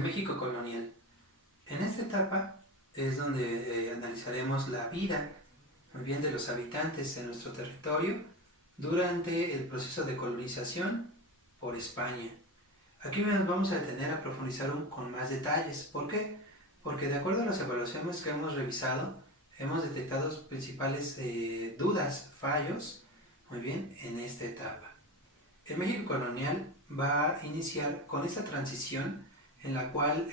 El México colonial. En esta etapa es donde analizaremos la vida, muy bien, de los habitantes de nuestro territorio durante el proceso de colonización por España. Aquí nos vamos a detener a profundizar con más detalles. ¿Por qué? Porque de acuerdo a las evaluaciones que hemos revisado, hemos detectado principales dudas, fallos, muy bien, en esta etapa. El México colonial va a iniciar con esta transición en la cual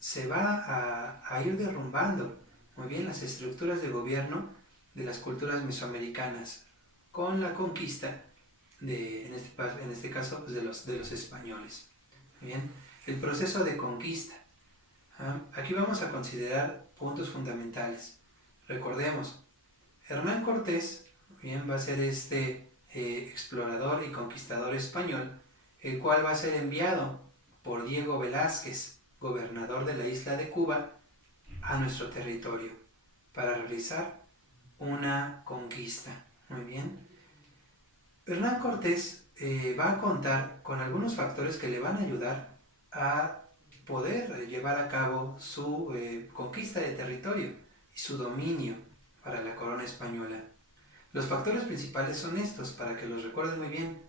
se va a ir derrumbando muy bien las estructuras de gobierno de las culturas mesoamericanas con la conquista en este caso pues de los españoles. Bien, el proceso de conquista. Aquí vamos a considerar puntos fundamentales. Recordemos, Hernán Cortés bien, va a ser este explorador y conquistador español, el cual va a ser enviado por Diego Velázquez, gobernador de la isla de Cuba, a nuestro territorio para realizar una conquista. Muy bien. Hernán Cortés va a contar con algunos factores que le van a ayudar a poder llevar a cabo su conquista de territorio y su dominio para la corona española. Los factores principales son estos, para que los recuerden muy bien.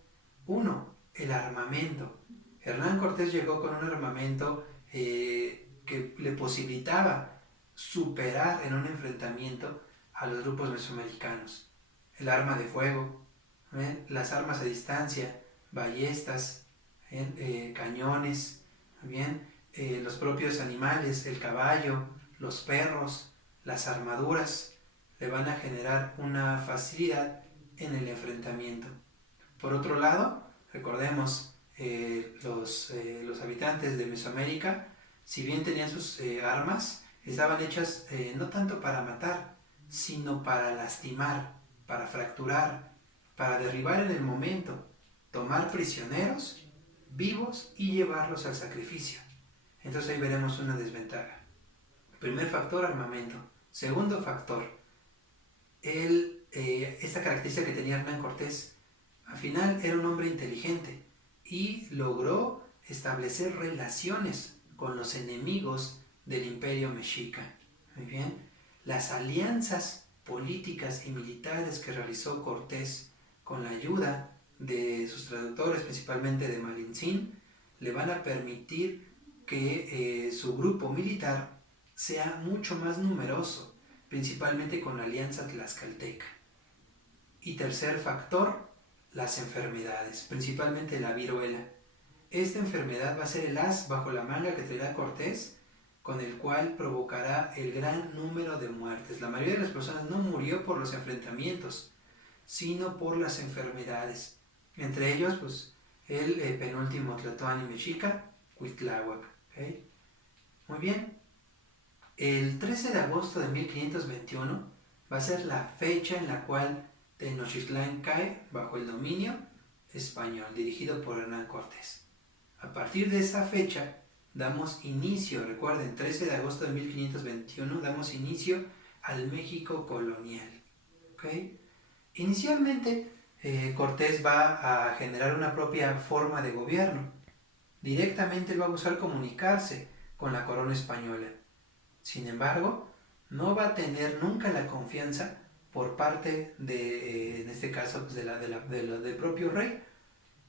1. El armamento. Hernán Cortés llegó con un armamento que le posibilitaba superar en un enfrentamiento a los grupos mesoamericanos. El arma de fuego, las armas a distancia, ballestas, cañones, bien, los propios animales, el caballo, los perros, las armaduras, le van a generar una facilidad en el enfrentamiento. Por otro lado, recordemos, los habitantes de Mesoamérica, si bien tenían sus armas, estaban hechas no tanto para matar, sino para lastimar, para fracturar, para derribar en el momento, tomar prisioneros vivos y llevarlos al sacrificio. Entonces ahí veremos una desventaja. Primer factor, armamento. Segundo factor, esta característica que tenía Hernán Cortés. Al final era un hombre inteligente y logró establecer relaciones con los enemigos del imperio mexica. Muy bien. Las alianzas políticas y militares que realizó Cortés con la ayuda de sus traductores, principalmente de Malintzin, le van a permitir que su grupo militar sea mucho más numeroso, principalmente con la alianza tlaxcalteca. Y tercer factor, las enfermedades, principalmente la viruela. Esta enfermedad va a ser el as bajo la manga que traerá Cortés, con el cual provocará el gran número de muertes. La mayoría de las personas no murió por los enfrentamientos, sino por las enfermedades. Entre ellos, pues, el penúltimo tlatoani mexica, Cuitláhuac. ¿Okay? Muy bien. El 13 de agosto de 1521 va a ser la fecha en la cual Tenochtitlán cae bajo el dominio español, dirigido por Hernán Cortés. A partir de esa fecha, damos inicio, recuerden, 13 de agosto de 1521, damos inicio al México colonial. ¿Okay? Inicialmente, Cortés va a generar una propia forma de gobierno. Directamente él va a buscar comunicarse con la corona española. Sin embargo, no va a tener nunca la confianza por parte de, en este caso, pues del propio rey,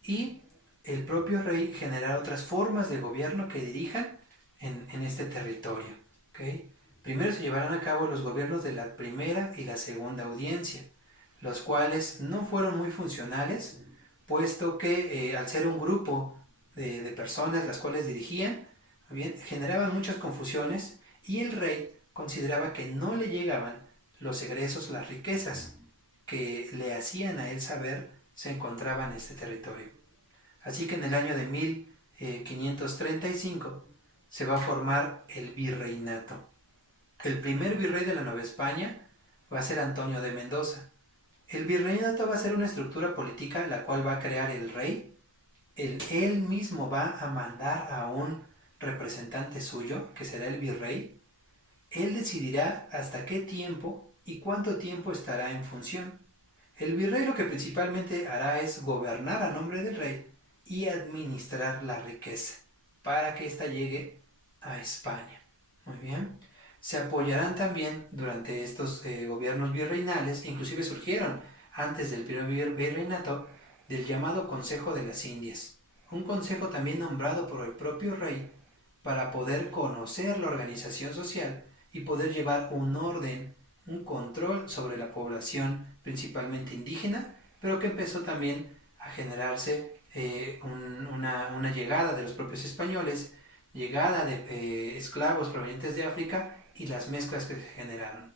y el propio rey generar otras formas de gobierno que dirijan en este territorio. ¿Okay? Primero se llevarán a cabo los gobiernos de la primera y la segunda audiencia, los cuales no fueron muy funcionales, puesto que al ser un grupo de personas las cuales dirigían, bien, generaban muchas confusiones y el rey consideraba que no le llegaban los egresos, las riquezas que le hacían a él saber se encontraban en este territorio. Así que en el año de 1535 se va a formar el virreinato. El primer virrey de la Nueva España va a ser Antonio de Mendoza. El virreinato va a ser una estructura política la cual va a crear el rey. Él mismo va a mandar a un representante suyo, que será el virrey. Él decidirá hasta qué tiempo y cuánto tiempo estará en función. El virrey lo que principalmente hará es gobernar a nombre del rey y administrar la riqueza para que ésta llegue a España. Muy bien. Se apoyarán también durante estos gobiernos virreinales, inclusive surgieron antes del primer virreinato, del llamado Consejo de las Indias, un consejo también nombrado por el propio rey para poder conocer la organización social y poder llevar un orden, un control sobre la población principalmente indígena, pero que empezó también a generarse una llegada de los propios españoles, llegada de esclavos provenientes de África y las mezclas que se generaron.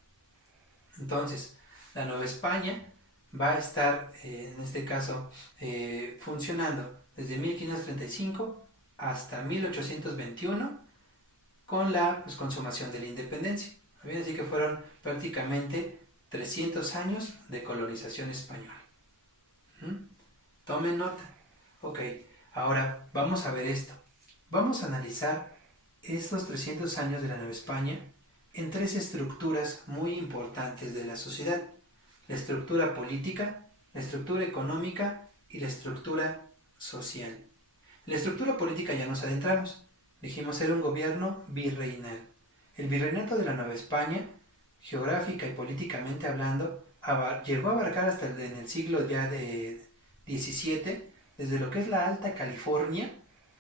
Entonces, la Nueva España va a estar, en este caso, funcionando desde 1535 hasta 1821 con la consumación de la independencia. Bien, así que fueron prácticamente 300 años de colonización española. Tomen nota. Ok, ahora vamos a ver esto. Vamos a analizar estos 300 años de la Nueva España en tres estructuras muy importantes de la sociedad: la estructura política, la estructura económica y la estructura social. En la estructura política ya nos adentramos. Dijimos era un gobierno virreinal. El virreinato de la Nueva España, geográfica y políticamente hablando, llegó a abarcar hasta en el siglo ya de XVII, desde lo que es la Alta California,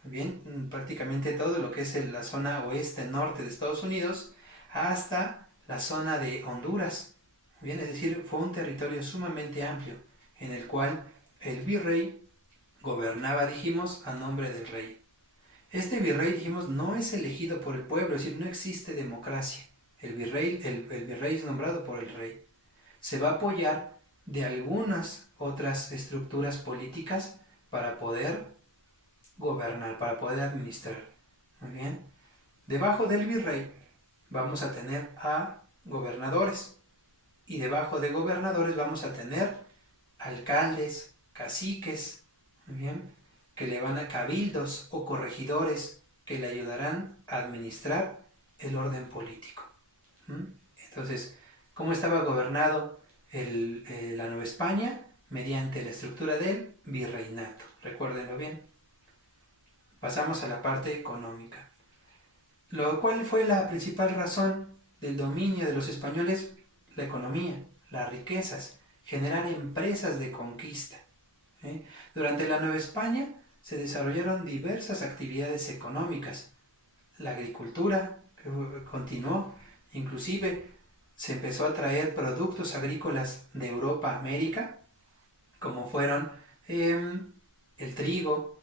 bien, prácticamente todo lo que es la zona oeste-norte de Estados Unidos, hasta la zona de Honduras. Bien, es decir, fue un territorio sumamente amplio en el cual el virrey gobernaba, dijimos, a nombre del rey. Este virrey, dijimos, no es elegido por el pueblo, es decir, no existe democracia. El virrey es nombrado por el rey. Se va a apoyar de algunas otras estructuras políticas para poder gobernar, para poder administrar. Muy bien. Debajo del virrey vamos a tener a gobernadores, y debajo de gobernadores vamos a tener alcaldes, caciques, muy bien, que le van a cabildos o corregidores que le ayudarán a administrar el orden político. Entonces, ¿cómo estaba gobernado la Nueva España? Mediante la estructura del virreinato. Recuérdenlo bien. Pasamos a la parte económica. ¿Cuál fue la principal razón del dominio de los españoles? La economía, las riquezas, generar empresas de conquista. Durante la Nueva España se desarrollaron diversas actividades económicas. La agricultura continuó, inclusive se empezó a traer productos agrícolas de Europa a América, como fueron el trigo,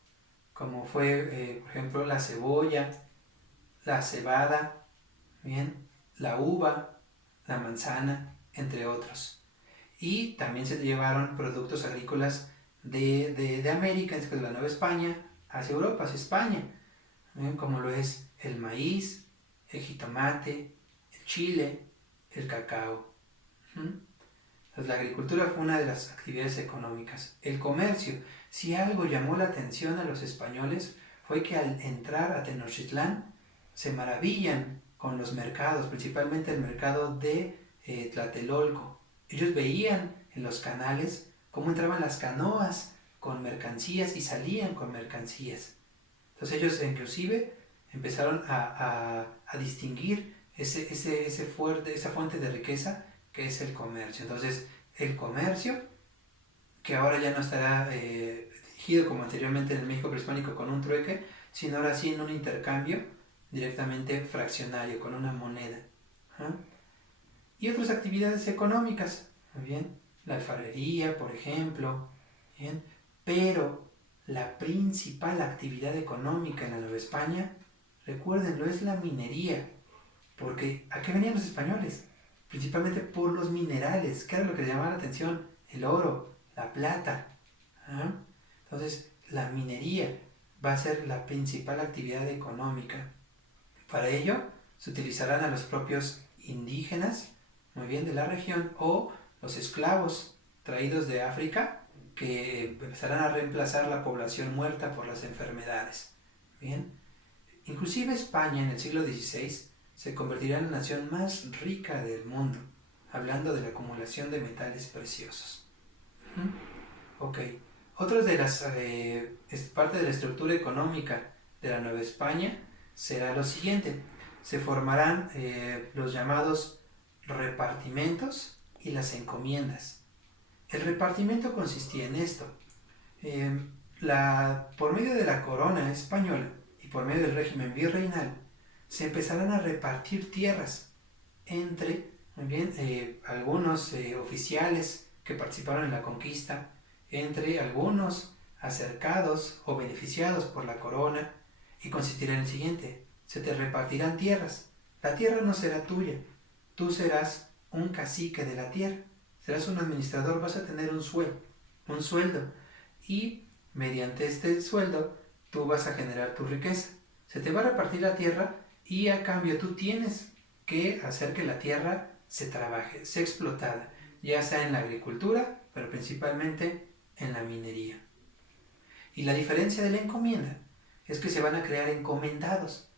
como fue, por ejemplo, la cebolla, la cebada, bien, la uva, la manzana, entre otros. Y también se llevaron productos agrícolas de América, de la Nueva España, hacia Europa, hacia España, como lo es el maíz, el jitomate, el chile, el cacao. Entonces, la agricultura fue una de las actividades económicas. El comercio, si algo llamó la atención a los españoles, fue que al entrar a Tenochtitlán se maravillan con los mercados, principalmente el mercado de Tlatelolco. Ellos veían en los canales cómo entraban las canoas con mercancías y salían con mercancías. Entonces ellos inclusive empezaron a distinguir esa fuente de riqueza que es el comercio. Entonces el comercio, que ahora ya no estará dirigido como anteriormente en el México prehispánico con un trueque, sino ahora sí en un intercambio directamente fraccionario, con una moneda. Y otras actividades económicas, muy bien, la alfarería, por ejemplo, bien, pero la principal actividad económica en la Nueva España, recuérdenlo, es la minería, porque ¿a qué venían los españoles? Principalmente por los minerales, que era lo que les llamaba la atención, el oro, la plata. Entonces, la minería va a ser la principal actividad económica. Para ello, se utilizarán a los propios indígenas, muy bien, de la región, o los esclavos traídos de África, que empezarán a reemplazar la población muerta por las enfermedades. Bien, inclusive España en el siglo XVI se convertirá en la nación más rica del mundo, hablando de la acumulación de metales preciosos. Ok, otros de las parte de la estructura económica de la Nueva España será lo siguiente. Se formarán los llamados repartimentos y las encomiendas. El repartimiento consistía en esto. Por medio de la corona española y por medio del régimen virreinal, se empezarán a repartir tierras entre algunos oficiales que participaron en la conquista, entre algunos acercados o beneficiados por la corona, y consistirá en el siguiente: se te repartirán tierras. La tierra no será tuya, tú serás un cacique de la tierra, serás un administrador, vas a tener un sueldo, y mediante este sueldo tú vas a generar tu riqueza. Se te va a repartir la tierra y a cambio tú tienes que hacer que la tierra se trabaje, sea explotada, ya sea en la agricultura, pero principalmente en la minería. Y la diferencia de la encomienda es que se van a crear encomendados.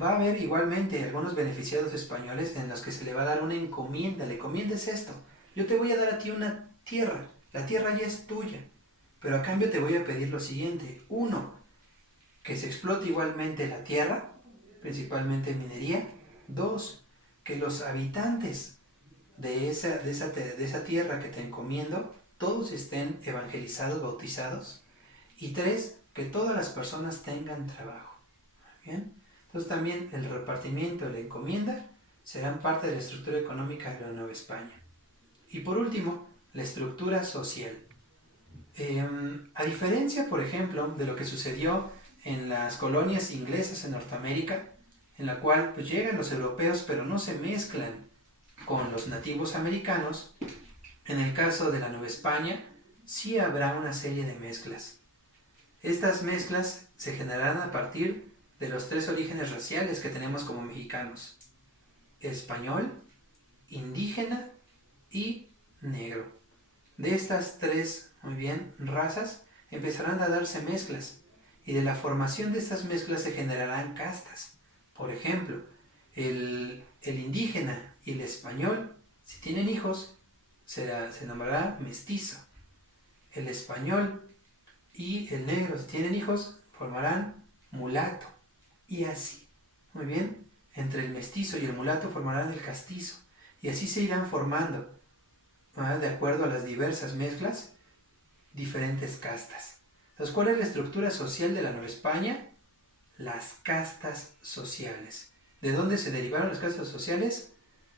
Va a haber igualmente algunos beneficiados españoles en los que se le va a dar una encomienda. La encomienda es esto: yo te voy a dar a ti una tierra, la tierra ya es tuya, pero a cambio te voy a pedir lo siguiente: uno, que se explote igualmente la tierra, principalmente en minería; dos, que los habitantes de esa tierra que te encomiendo, todos estén evangelizados, bautizados; y tres, que todas las personas tengan trabajo. ¿Bien? Entonces también el repartimiento y la encomienda serán parte de la estructura económica de la Nueva España. Y por último, la estructura social. A diferencia, por ejemplo, de lo que sucedió en las colonias inglesas en Norteamérica, en la cual pues llegan los europeos pero no se mezclan con los nativos americanos, en el caso de la Nueva España sí habrá una serie de mezclas. Estas mezclas se generarán a partir de los tres orígenes raciales que tenemos como mexicanos: español, indígena y negro. De estas tres, razas empezarán a darse mezclas, y de la formación de estas mezclas se generarán castas. Por ejemplo, el indígena y el español, si tienen hijos, se nombrará mestizo. El español y el negro, si tienen hijos, formarán mulato. Y así, entre el mestizo y el mulato formarán el castizo. Y así se irán formando, de acuerdo a las diversas mezclas, diferentes castas. Entonces, ¿cuál es la estructura social de la Nueva España? Las castas sociales. ¿De dónde se derivaron las castas sociales?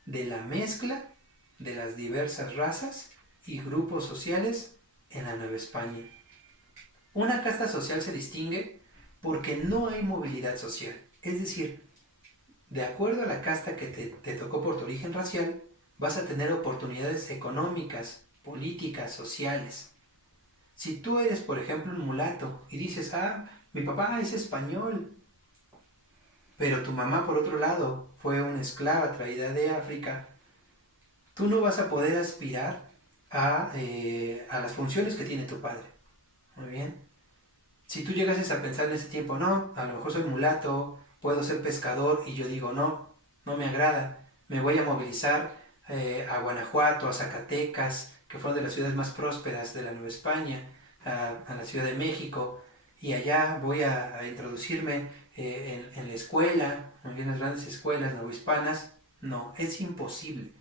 De la mezcla de las diversas razas y grupos sociales en la Nueva España. Una casta social se distingue porque no hay movilidad social. Es decir, de acuerdo a la casta que te tocó por tu origen racial, vas a tener oportunidades económicas, políticas, sociales. Si tú eres, por ejemplo, un mulato y dices: mi papá es español, pero tu mamá, por otro lado, fue una esclava traída de África, tú no vas a poder aspirar a las funciones que tiene tu padre. Muy bien. Si tú llegases a pensar en ese tiempo: no, a lo mejor soy mulato, puedo ser pescador, y yo digo: no me agrada, me voy a movilizar a Guanajuato, a Zacatecas, que fueron de las ciudades más prósperas de la Nueva España, a la Ciudad de México, y allá voy a introducirme en la escuela, en las grandes escuelas novohispanas. No, es imposible.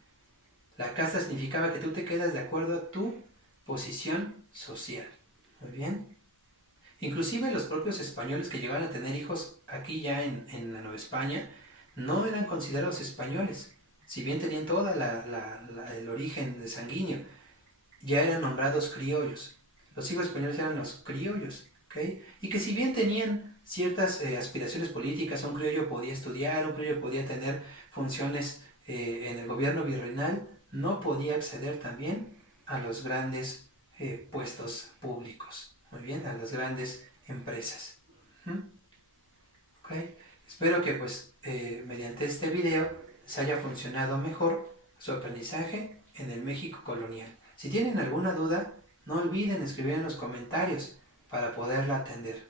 La casta significaba que tú te quedas de acuerdo a tu posición social. Muy bien. Inclusive los propios españoles que llegaban a tener hijos aquí ya en la Nueva España no eran considerados españoles. Si bien tenían todo el origen de sanguíneo, ya eran nombrados criollos. Los hijos españoles eran los criollos, ¿okay? Y que si bien tenían ciertas aspiraciones políticas, un criollo podía estudiar, un criollo podía tener funciones en el gobierno virreinal, no podía acceder también a los grandes puestos públicos, muy bien, a las grandes empresas. ¿Okay? Espero que mediante este video les haya funcionado mejor su aprendizaje en el México colonial. Si tienen alguna duda, no olviden escribir en los comentarios para poderla atender.